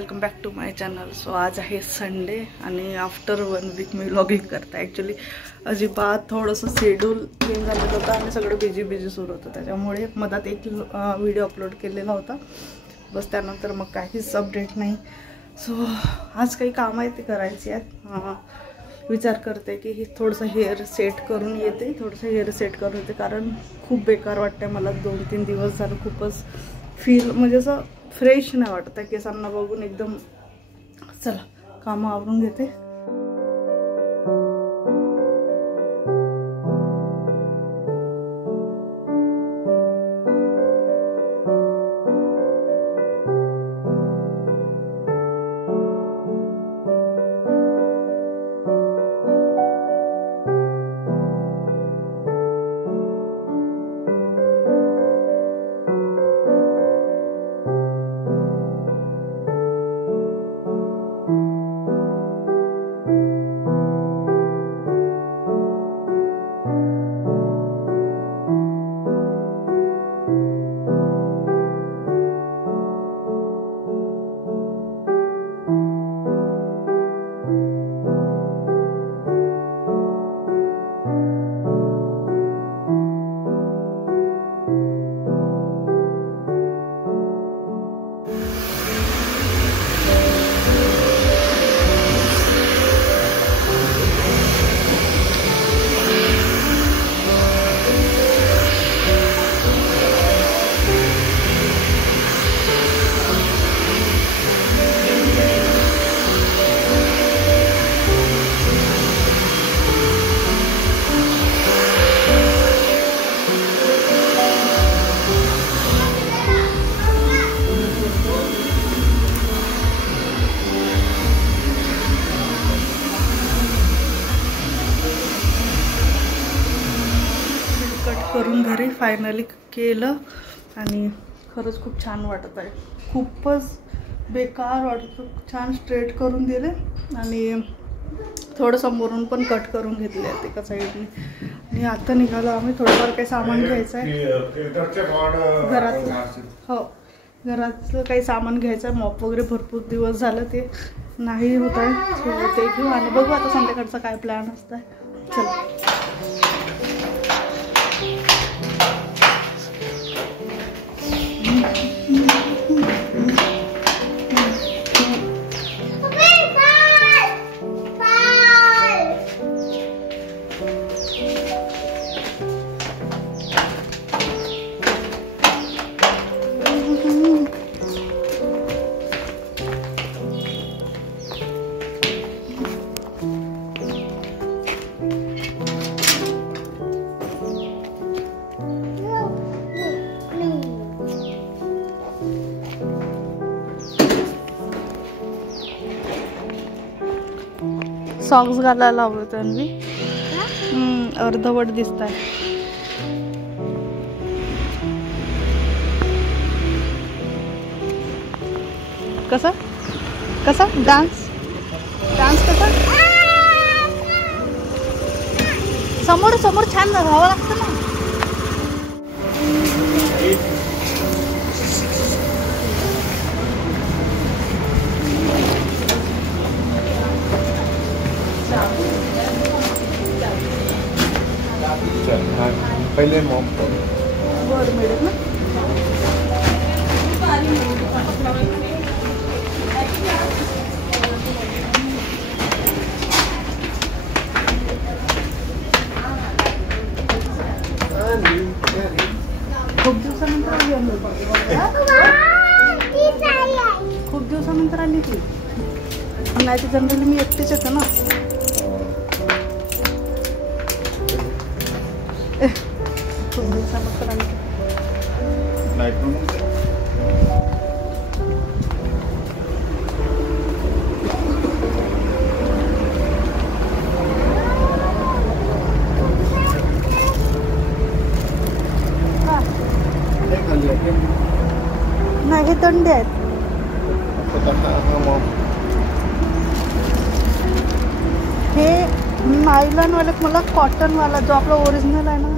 Welcome back to my channel. So आज आहे Sunday आणि आफ्टर 1 वीक मी व्लॉगिंग करते. ॲक्च्युली अजिबात थोडंसं शेड्यूल चेंज झालेलं होतं आणि सगळं बिझी सुरू होतं, त्याच्यामुळे मधात एक व्हिडिओ अपलोड केलेला होता बस. त्यानंतर मग काहीच अपडेट नाही. सो आज काही कामं आहेत ते करायची आहेत. विचार करते की थोडंसं हेअर सेट करून येते, कारण खूप बेकार वाटते मला. 2-3 दिवस झालं खूपच फील म्हणजे असं फ्रेश नाही वाटत आहे केसांना बघून एकदम. चला कामं आवरून घेते. करून घरी फायनली केलं आणि खरंच खूप छान वाटत आहे. खूपच बेकार वाटत. छान स्ट्रेट करून दिले आणि थोडं समोरून पण कट करून घेतले आहेत एका साईडने. आणि आता निघालो आम्ही. थोडंफार काही सामान घ्यायचं आहे घरातलं. हो, घरातलं काही सामान घ्यायचं आहे. मॉप वगैरे भरपूर दिवस झालं ते नाही होत आहे, सो ते घेऊ आणि बघू आता संध्याकाळचा काय प्लॅन असतं आहे. चला. सॉक्स घालायला लावलं त्यांनी. अर्धवट दिसत आहे. कसा कसा डान्स कसा समोर छान राहावं लागतं ना. पहिले मॉप वर मिळेल ना. खूप दिवसानंतर आली ती. नाही तर जनरली मी एकटीच येते ना. खूप दिवसानंतर आली. नाही, हे दंडे आहेत. हे नायलॉनवाले मला कॉटनवाला जो आपला ओरिजिनल आहे ना.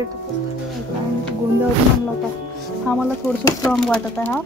भेटत गोंद्यावरून आणला होता हा. मला थोडंसं स्ट्रॉंग वाटत आहे हा.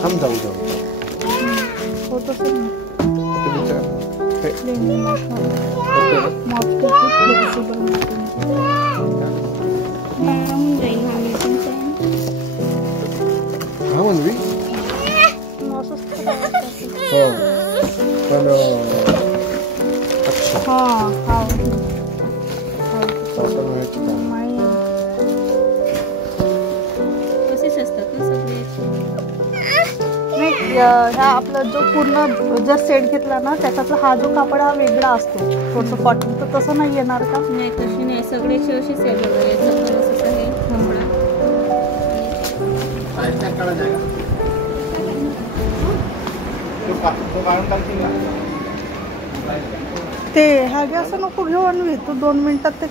थांब जाऊ जाऊ होत असेल ना. तुम्ही विचार हा म्हणवी पण अच्छा हा ह्या आपला जो पूर्ण जर सेट घेतला ना त्याच्यातला हा जो कापड हा वेगळा असतो थोडंसं कॉटन, तर तसं नाही येणार का? नाही तशी नाही, सगळ्याची अशीच आहे बघा. याचं पण असंच आहे ते हा घ्या असं नको घेऊ आणवी तू 2 मिनिटात ते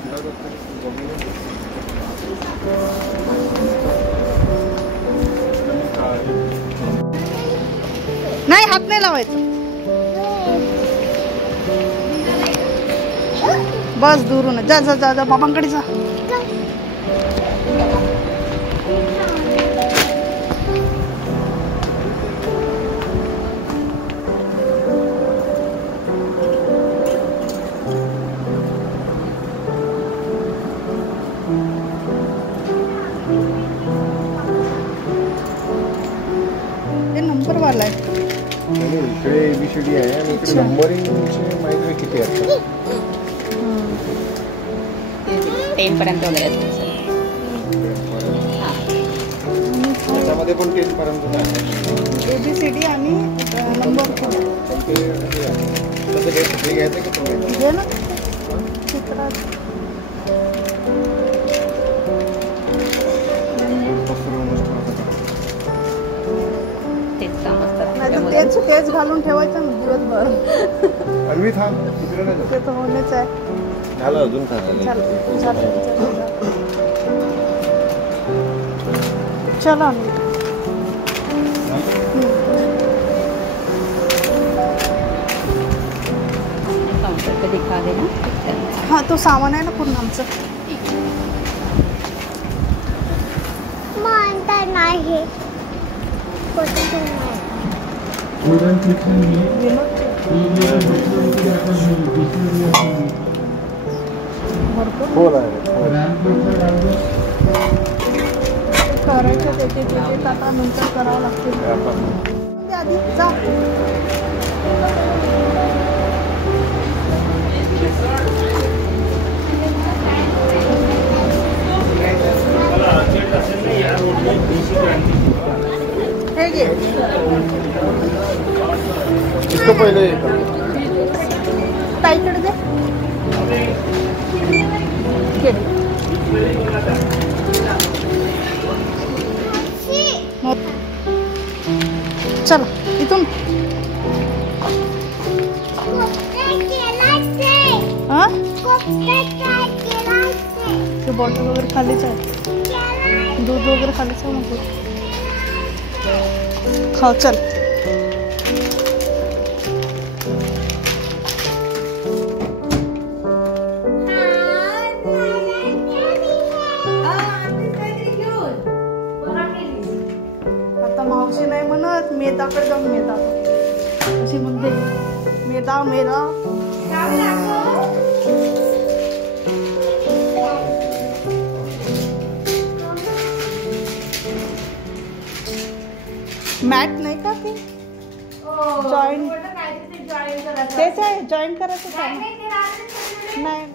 नाही हात नाही लावायचं. बस दुरून जा जा जा जा बाबांकडे जा. हे नंबर वाला आहे. इकडे ABCD आहे आणि इकडे नंबरिंगचे माहिती आहे किती असतात. 10 पर्यंत वगैरे त्याच्यामध्ये पण 10 पर्यंत आहे. ABCD आणि नंबर घ्यायचं की तुम्ही घे ना चित्रात. तेच घालून ठेवायचं ना दिवसभर. अन्वी थांब तिकडे नाही जाऊ. ते तर होणेच आहे. झालं अजून चला दिखा दे ना. हा तो सामान आहे ना पूर्ण आमचं. नाही करायचं त्याचे आता नंतर करावं लागतील. आधी जा. हे घे. इसको पहिले ताईकडे दे. चला इथून. हा ते बॉटल वगैरे खालीच आहे. दूध वगैरे खालीच आहे मग खाऊ. चल मेदाकडे जाऊन मेदा अशी म्हणते मेदा मेदा. मॅट नाही का ते जॉईन तेच आहे जॉईन करायचं नाही.